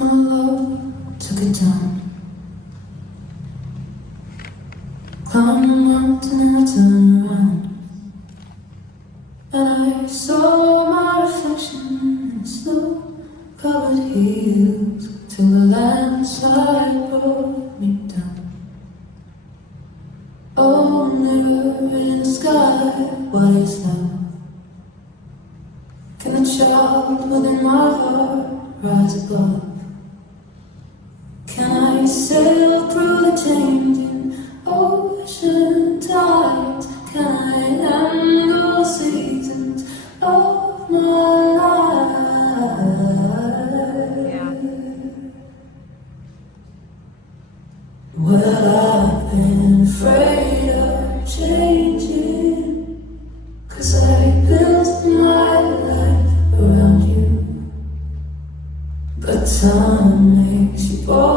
My love took a turn. Climbed the mountain and I turned around, and I saw my reflection in snow-covered hills till the landslide brought me down. Oh, mirror in the sky, what is love? Can the child within my heart rise above? Can I sail through the changing ocean tides? Can I handle the seasons of my life? Yeah. Well, I've been afraid of changing, 'cause I built my life around you. But time makes you bold.